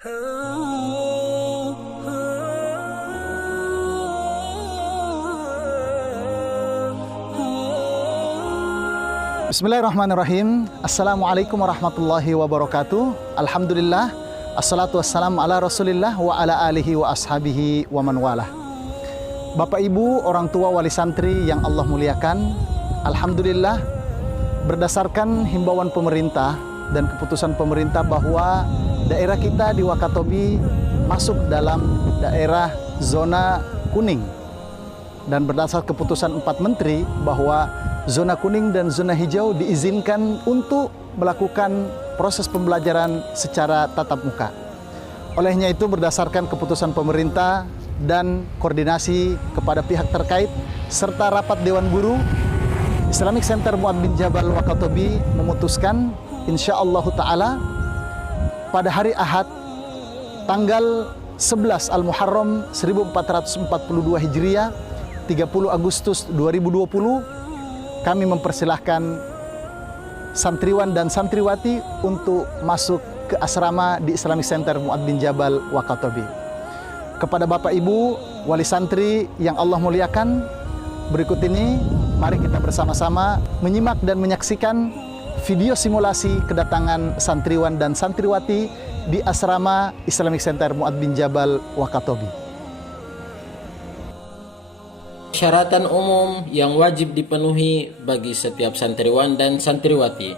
Bismillahirrahmanirrahim. Assalamualaikum warahmatullahi wabarakatuh. Alhamdulillah. Assalatu wassalamu ala rasulillah wa ala alihi wa ashabihi wa man walah. Bapak Ibu, orang tua wali santri yang Allah muliakan, alhamdulillah, berdasarkan himbauan pemerintah dan keputusan pemerintah bahwa daerah kita di Wakatobi masuk dalam daerah zona kuning, dan berdasar keputusan 4 menteri bahwa zona kuning dan zona hijau diizinkan untuk melakukan proses pembelajaran secara tatap muka. Olehnya itu, berdasarkan keputusan pemerintah dan koordinasi kepada pihak terkait serta rapat Dewan Guru, Islamic Center Mu'adz bin Jabal Wakatobi memutuskan insyaallah ta'ala pada hari Ahad tanggal 11 Al-Muharram 1442 Hijriah 30 Agustus 2020 kami mempersilahkan santriwan dan santriwati untuk masuk ke asrama di Islamic Center Mu'adz bin Jabal Wakatobi. Kepada Bapak Ibu wali santri yang Allah muliakan, berikut ini mari kita bersama-sama menyimak dan menyaksikan video simulasi kedatangan santriwan dan santriwati di asrama Islamic Center Mu'adz bin Jabal Wakatobi. Persyaratan umum yang wajib dipenuhi bagi setiap santriwan dan santriwati.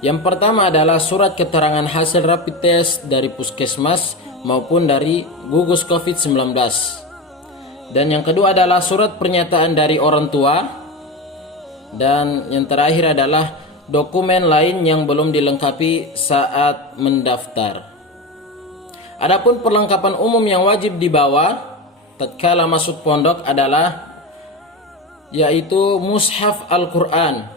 Yang pertama adalah surat keterangan hasil rapid test dari puskesmas maupun dari gugus COVID-19. Dan yang kedua adalah surat pernyataan dari orang tua. Dan yang terakhir adalah dokumen lain yang belum dilengkapi saat mendaftar. Adapun perlengkapan umum yang wajib dibawa tatkala masuk pondok adalah yaitu mushaf Al-Quran,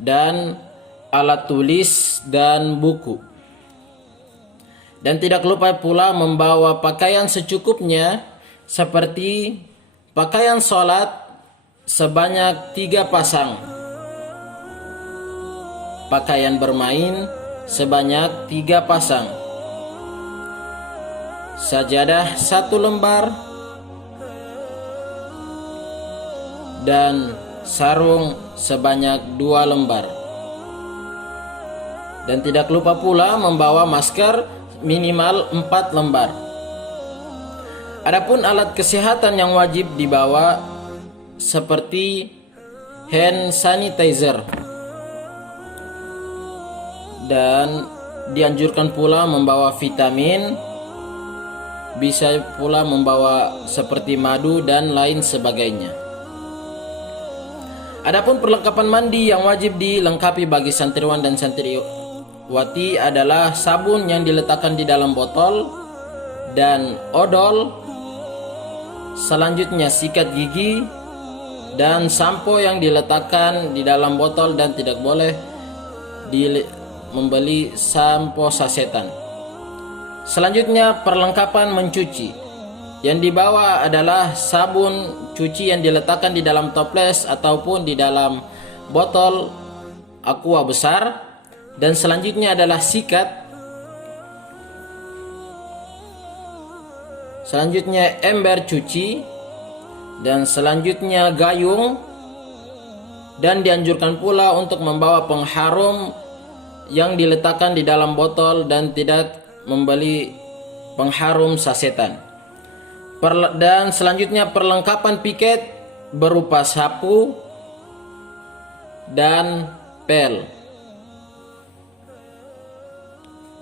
dan alat tulis dan buku. Dan tidak lupa pula membawa pakaian secukupnya seperti pakaian sholat sebanyak 3 pasang, pakaian bermain sebanyak 3 pasang, sajadah 1 lembar, dan sarung sebanyak 2 lembar. Dan tidak lupa pula membawa masker minimal 4 lembar. Adapun alat kesehatan yang wajib dibawa seperti hand sanitizer, dan dianjurkan pula membawa vitamin, bisa pula membawa seperti madu dan lain sebagainya. Adapun perlengkapan mandi yang wajib dilengkapi bagi santriwan dan santriwati adalah sabun yang diletakkan di dalam botol dan odol, selanjutnya sikat gigi dan sampo yang diletakkan di dalam botol, dan tidak boleh membeli sampo sasetan. Selanjutnya perlengkapan mencuci. Yang dibawa adalah sabun cuci yang diletakkan di dalam toples ataupun di dalam botol aqua besar, dan selanjutnya adalah sikat. Selanjutnya ember cuci, dan selanjutnya gayung, dan dianjurkan pula untuk membawa pengharum yang diletakkan di dalam botol dan tidak membeli pengharum sasetan. Dan selanjutnya perlengkapan piket berupa sapu dan pel.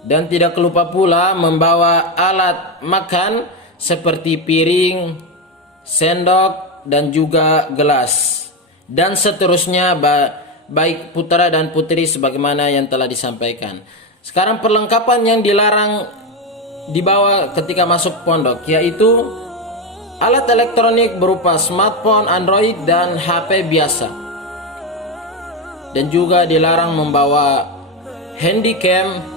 Dan tidak lupa pula membawa alat makan seperti piring, sendok, dan juga gelas, dan seterusnya, baik putra dan putri sebagaimana yang telah disampaikan. Sekarang perlengkapan yang dilarang dibawa ketika masuk pondok yaitu alat elektronik berupa smartphone, Android, dan HP biasa. Dan juga dilarang membawa handycam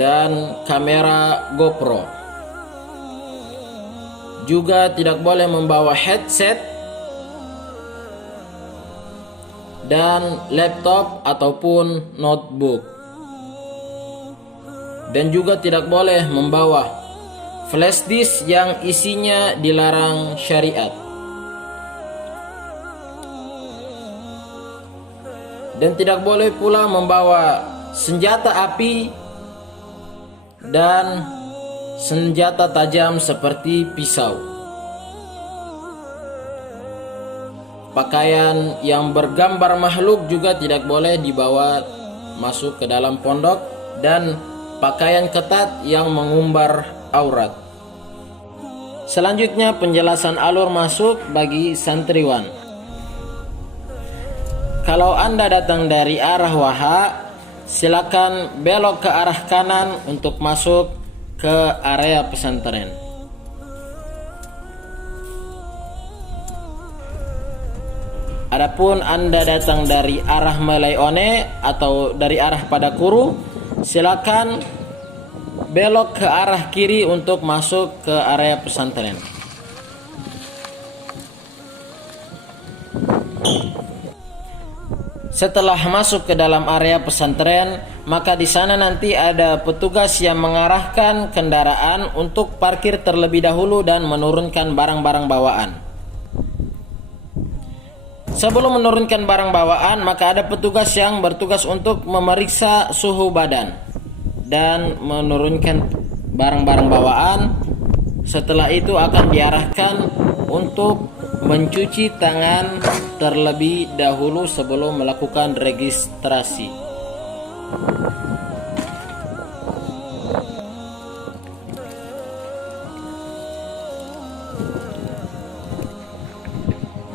dan kamera GoPro. Juga tidak boleh membawa headset dan laptop ataupun notebook. Dan juga tidak boleh membawa flash disk yang isinya dilarang syariat. Dan tidak boleh pula membawa senjata api dan senjata tajam seperti pisau. Pakaian yang bergambar makhluk juga tidak boleh dibawa masuk ke dalam pondok, dan pakaian ketat yang mengumbar aurat. Selanjutnya penjelasan alur masuk bagi santriwan. Kalau Anda datang dari arah Waha, silakan belok ke arah kanan untuk masuk ke area pesantren. Adapun Anda datang dari arah Melayone atau dari arah Padakuru, silakan belok ke arah kiri untuk masuk ke area pesantren. Setelah masuk ke dalam area pesantren, maka di sana nanti ada petugas yang mengarahkan kendaraan untuk parkir terlebih dahulu dan menurunkan barang-barang bawaan. Sebelum menurunkan barang bawaan, maka ada petugas yang bertugas untuk memeriksa suhu badan dan menurunkan barang-barang bawaan. Setelah itu akan diarahkan untuk mencuci tangan terlebih dahulu sebelum melakukan registrasi.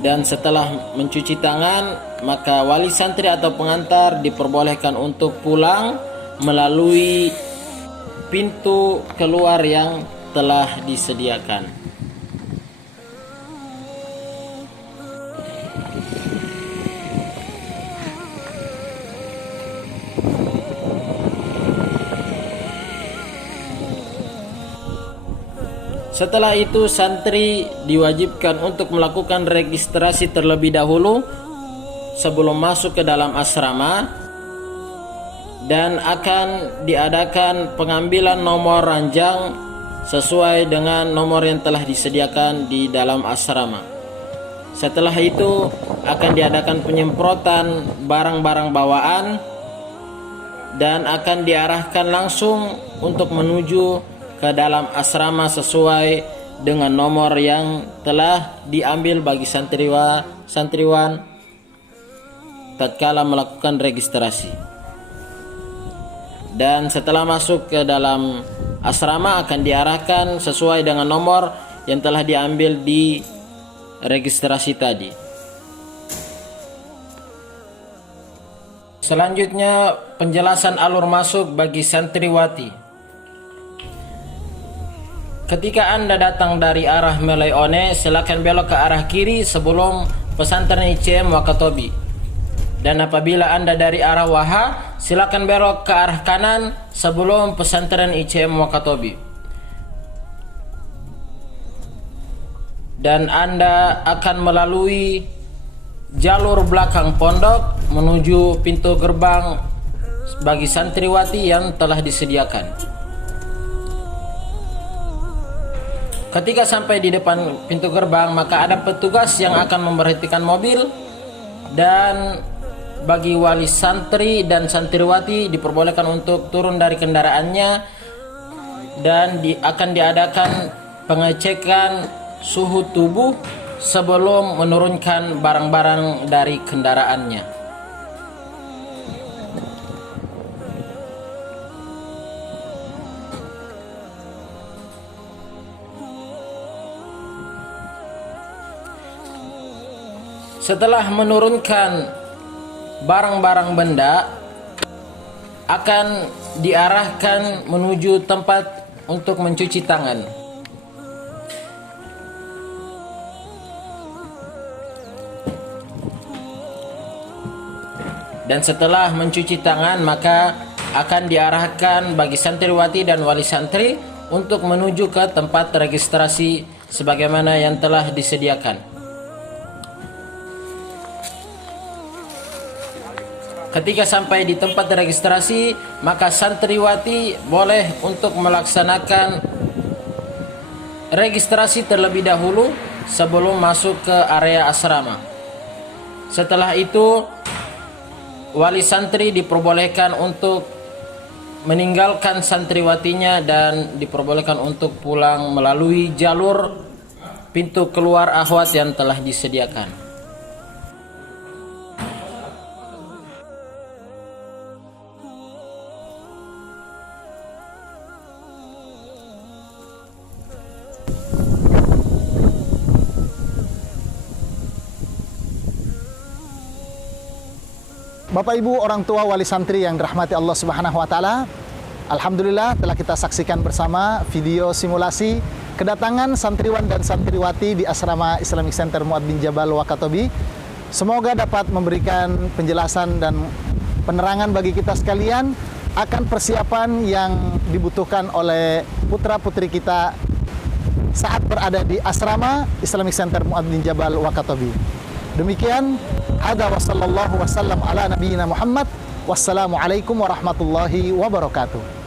Dan setelah mencuci tangan, maka wali santri atau pengantar diperbolehkan untuk pulang melalui pintu keluar yang telah disediakan. Setelah itu santri diwajibkan untuk melakukan registrasi terlebih dahulu sebelum masuk ke dalam asrama, dan akan diadakan pengambilan nomor ranjang sesuai dengan nomor yang telah disediakan di dalam asrama. Setelah itu akan diadakan penyemprotan barang-barang bawaan dan akan diarahkan langsung untuk menuju ke dalam asrama sesuai dengan nomor yang telah diambil bagi santriwan tatkala melakukan registrasi. Dan setelah masuk ke dalam asrama akan diarahkan sesuai dengan nomor yang telah diambil di registrasi tadi. Selanjutnya penjelasan alur masuk bagi santriwati. Ketika Anda datang dari arah Melayone, silakan belok ke arah kiri sebelum pesantren ICM Wakatobi. Dan apabila Anda dari arah Waha, silakan belok ke arah kanan sebelum pesantren ICM Wakatobi. Dan Anda akan melalui jalur belakang pondok menuju pintu gerbang bagi santriwati yang telah disediakan. Ketika sampai di depan pintu gerbang, maka ada petugas yang akan memberhentikan mobil, dan bagi wali santri dan santriwati diperbolehkan untuk turun dari kendaraannya, dan akan diadakan pengecekan suhu tubuh sebelum menurunkan barang-barang dari kendaraannya. Setelah menurunkan barang-barang benda, akan diarahkan menuju tempat untuk mencuci tangan. Dan setelah mencuci tangan, maka akan diarahkan bagi santriwati dan wali santri untuk menuju ke tempat registrasi sebagaimana yang telah disediakan. Ketika sampai di tempat registrasi, maka santriwati boleh untuk melaksanakan registrasi terlebih dahulu sebelum masuk ke area asrama. Setelah itu, wali santri diperbolehkan untuk meninggalkan santriwatinya dan diperbolehkan untuk pulang melalui jalur pintu keluar akhwat yang telah disediakan. Bapak Ibu orang tua wali santri yang dirahmati Allah Subhanahu wa taala, alhamdulillah telah kita saksikan bersama video simulasi kedatangan santriwan dan santriwati di asrama Islamic Center Mu'adz bin Jabal Wakatobi. Semoga dapat memberikan penjelasan dan penerangan bagi kita sekalian akan persiapan yang dibutuhkan oleh putra-putri kita saat berada di asrama Islamic Center Mu'adz bin Jabal Wakatobi. Demikian, hadza wa sallallahu wasallam ala nabiyyina Muhammad. Wassalamualaikum warahmatullahi wabarakatuh.